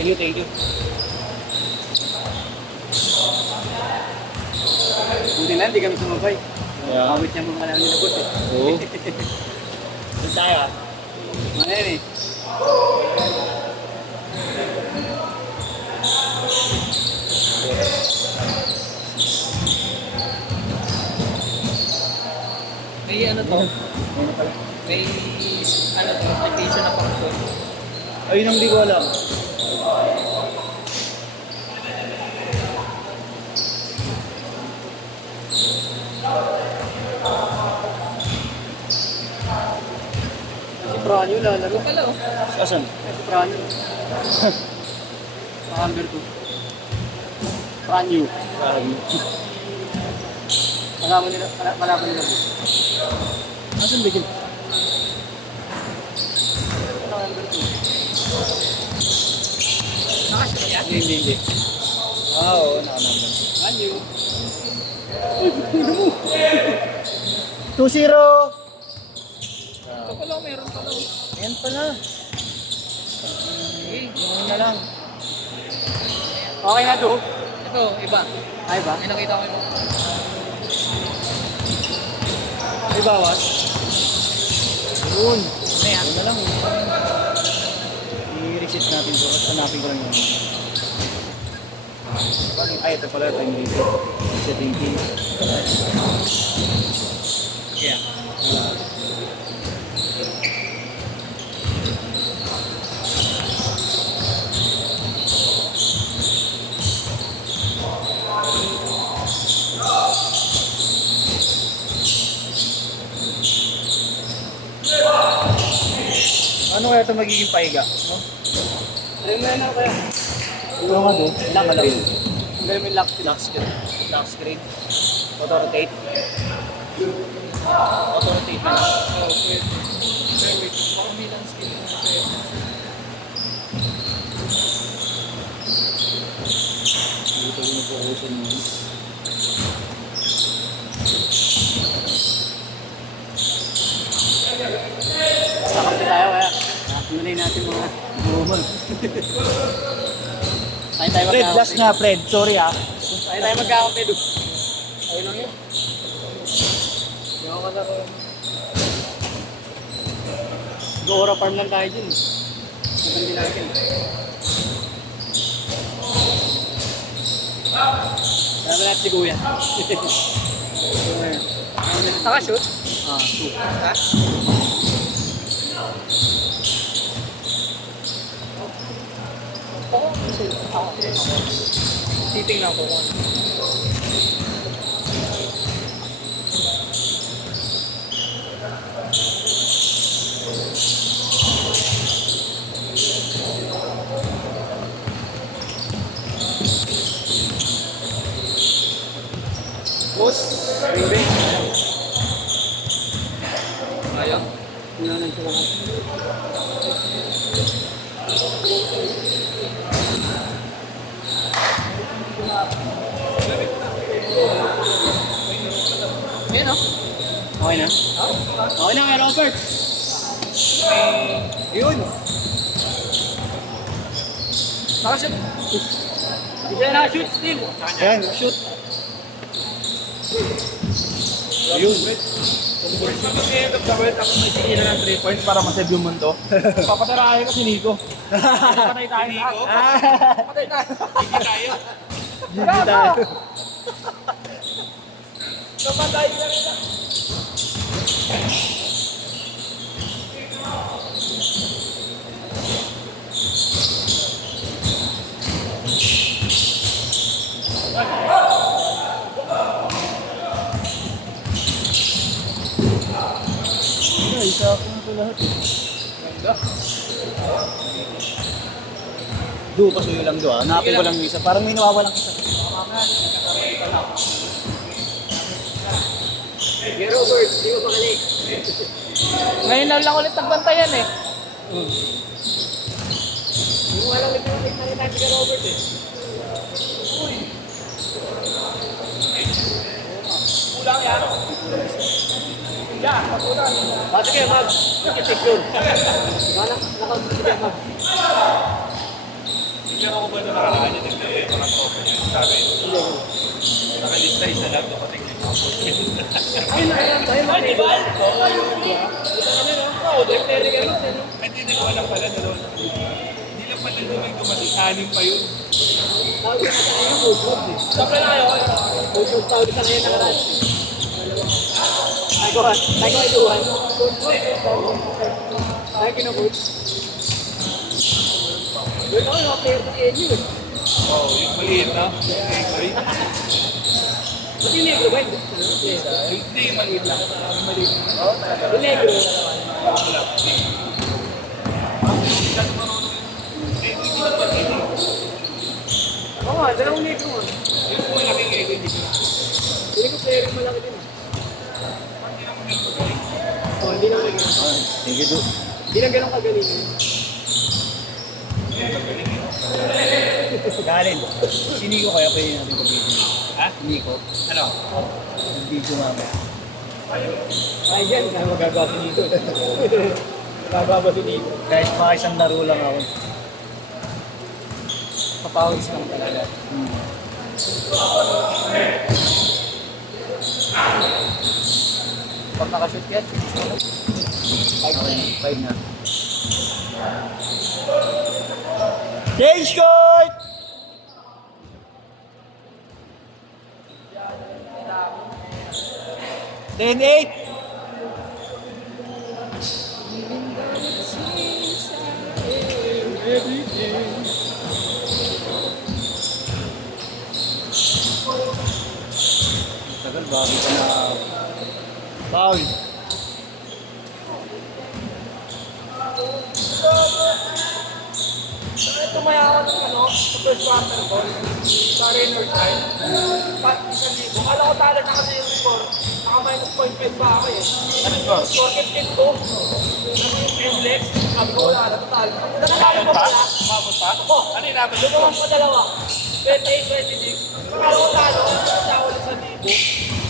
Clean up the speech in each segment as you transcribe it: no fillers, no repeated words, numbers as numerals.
Thank you, thank you. Buti na, hindi kami sumabay. Yeah. Awit niya mga namin nila boss eh. Oo. Doon tayo ah. Mga yan eh. May ano to? May ano to? Application na pang to. Ayun ang di ko alam. Si Pranyo lalaro. Pala oh. Asan? Si Pranyo. Number 2. Pranyo. Malaman nila boss. Asan bigyan? Number 2. Nakasya yan? Hindi. Ah, oo, nakanamban. Pranyo. 2-0! Ito pala, meron pala oh. Ayan pala. Okay. Yun na lang. Okay na do. Ito, iba. Ay ba? May nakita ko ito. May bawas? Yun. Mamaya. Yun na lang. I-reset natin to. At hanapin ko lang yun. Ay, ito pala. Time reset. Setting key. Yeah. Ano kaya ito magiging pahiga? No? Ayun na kaya. Ito nga doon. Lock screen. Ganun yung lock screen. Lock screen. Lock screen. Auto rotate. Auto rotate na. Oh, pwede. Pero wait, baka may lang skill na tayo. Dito yung napukusan mo. Sakap na tayo kaya. Tunay natin mga buhol. Tayo Fred, last nga Fred. Sorry ah. Tayo magkakampi do. Ayun lang yun. Hindi ako kalaro. Gora farm lang tayo dyan. Magandi natin. Sabi natin si Kuya. Nakashoot? Ah, 2. Ha? Titingnan ko kung ano. Boss, ring. Ayaw. Wala nang sila ka. Yan oh. Okay na? Okay na kay Robert. Yun. Nakashoot. Hindi siya na-shoot still. Ayan, shoot. Ayun. Kapag ako may tingin ng 3 points para masave yung mundo. Papatarahin ko si Nico. Patay tayo lahat. Patay tayo. Hindi tayo. GG tayo. Kapatay na rin. Ay, isa ako na ito lahat. Ganda. Do, pasuyo lang do ah. Hanapin ko lang yung isa. Parang may nawawalang isa. Kay Robert, hindi ko makalik. Ngayon na lang ulit nagbantayan eh. Hindi mo alam ito yung nakita natin kay Robert eh. Kulang yan. Yeah, patulan. Bati kayo, Mag. Ikitik yun. Nakakabit kayo, Mag. ba na nakaraan yun? Hindi, mga tropa niya. Sabi, nakalista isa lang, dumating din ako. Ay, nakaraan tayo. Ay, di ba? Oo, yun. Ito kami, no? Oo, pwede ka rin. Ay, hindi ko alam pala na doon. Hindi lang pala doon yung dumating. Anim pa yun. Tawag ka na tayo, food. Sabi na kayo, food tawag ka na yun nakaraan. Ay, go ahead. Ay, go ahead. Ay, kinafood. Yun ako, nakaplayer ng Enyo eh. Oo, yung maliit na. Yung Ba't yung negro ba? hindi, yung maliit lang. Yung maliit. Yung negro. Wala. Oo nga, dalawang negro mo. Yung malaking ego, hindi ko na. Hindi ko player yung malaki din. Oh, hindi naman ganun. Thank you, dude. Hindi na ganun kagaling. Galin. Si Nico kaya pwede natin pag-video. Ha? Nico. Ano? Video mamaya. Ay, yan. Kaya magagawa si Nico. Magagawa si Nico. Kahit mga isang laro lang ako. Papawis lang talaga. Pag nakashoot yan, Okay, 5 na. Change court! Then 8. Tagal bago ka na foul. Tumayakan ng ano, sa first quarter ko, sa Raynor side. Isang libo. Kala ko talo na kasi yung score. Naka-minus 0.5 pa ako eh. Ano score? Score 15 ko. Ano yung Pendlex? Sabi ko wala na, talo. Nakakalo ko pala. Umabot pa? Ako, Ano yung naman? lumawang pa dalawa. 28-26. Nakakalo ko talo. Kasi ako ulit sa libo.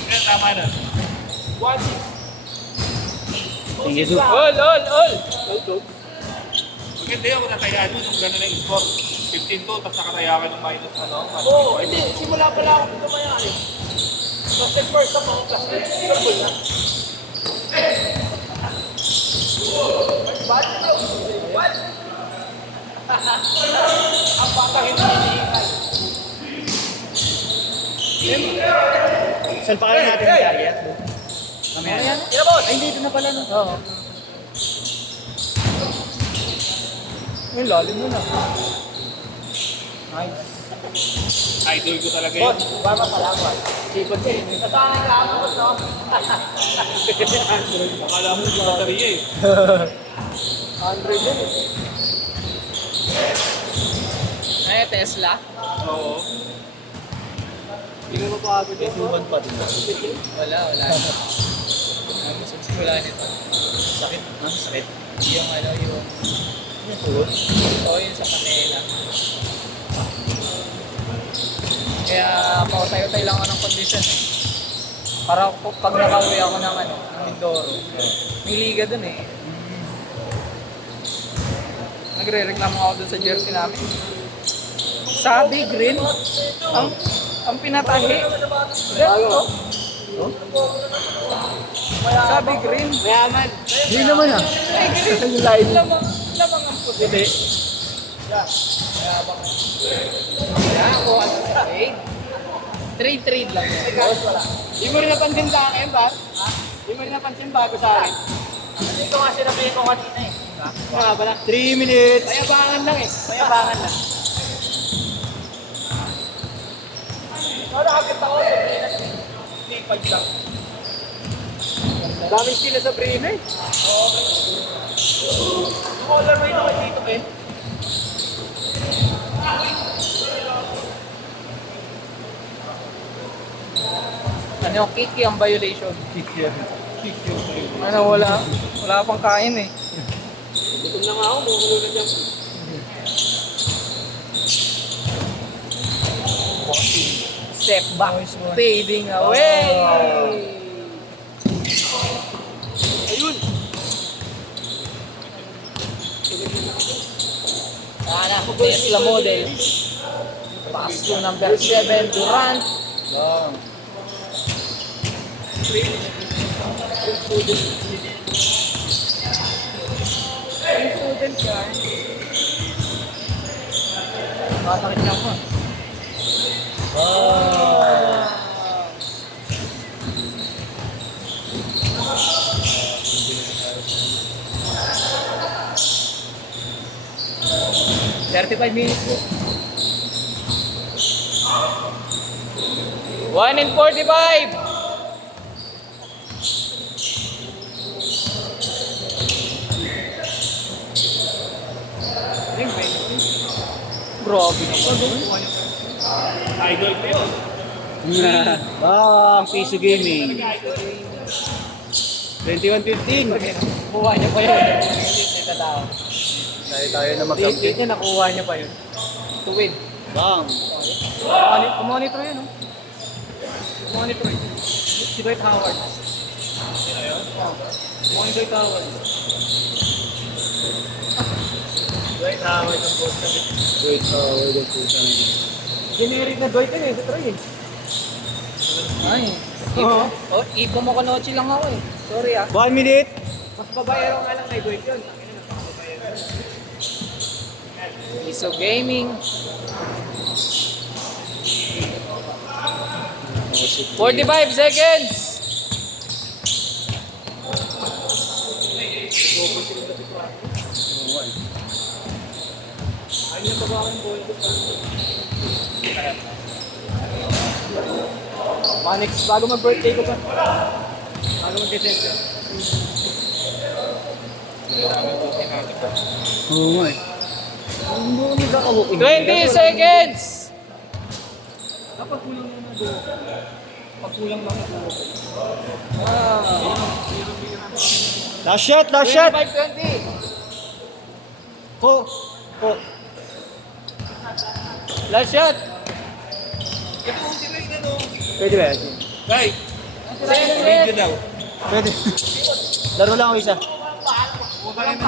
Kaya tama na. 1-6. Thank you, dude. all! Maganda yung natayaan mo nung gano'n na yung score. 15-2, tapos nakataya ka ng minus ano? Oo, hindi. Simula pala ako tumaya eh. Kasi first ako, kasi purple na. Bad na What? Ang batang hindi hinihingal. Saan pa kaya natin ang target? Mamaya na. Yeah, boss! Ay, dito na pala no. Oo. Ay, lalim mo na. Nice. Idol ko talaga yun. Boss, baba pala ako. Sipot siya eh. Nasanay ka ako, boss, no? Akala mo yung baterya eh. 100 yun eh. Ay, Tesla. Oo. Hindi ka mapagod yun, boss. Tuwan pa din. Wala. Gusto ko simula nito. Sakit. Ah, sakit. Yung yung... Yung tuhod. Oo, yung sa kanila. Kaya pautay-utay lang ako ng condition eh. Para pag nakauwi ako ng ng Mindoro, may liga dun eh. Nagre-reklamo ako dun sa jersey namin. Sabi green, ang pinatahi. Ito. Sabi green. Mayaman. Hindi naman ah. Ay, green. Lamang ang puti. Hindi. Kaya ako, trade. Trade lang. Hindi mo rin napansin sa akin, ba? Hindi mo rin napansin bago sa akin. Hindi ko nga sinabihin ko kanina eh. Nga pala. 3 minutes. Payabangan lang eh. Payabangan lang. Nakakit ako sa Brina. Lipad lang. Daming sila sa Brina eh. Yung colorway naman dito eh. Ano yung kick yung violation? Kick yan. Ano, wala pang kain eh. Gutom na nga ako, mumulo na dyan. Step back, fading away. Ayun! Tesla model. Pass to number 7, Durant. Long. Student ka. Masakit lang ko. Oh. 35 minutes po. 1 and 45. Grabe naman. Idol ko yun. Ang Piso Gaming. 21-15. Nakuha niya pa yun. May katao. Dahil tayo na Late magkampi. niya, nakuha niya pa yun. To win. Bang. Kumonitor yun, no? Kumonitor yun. Si Dwight Howard. Kumonitor Dwight Howard. Dwight Howard ang post kami. Wait, wait, wait. Generic na Dwight yun eh, sa try eh. Ay. Oo. Oh, Ibo mo Konochi lang ako eh. Sorry ah. 1 minute. Mas babayero nga lang kay Dwight yun. Piso Gaming. 45 seconds. Manix, bago mag-birthday ko pa. Bago mag-December. Oo nga eh. Ang buong nagkakabuking. 20 seconds! Dapat kulang lang ng buhok. Pag kulang lang ng buhok. Last shot, last shot. 25-20. Ko. Ko. Last shot. Ito kung si Ray na no. Pwede ba? Ray! Set, set. Pwede. Laro lang ako isa. Huwag ka rin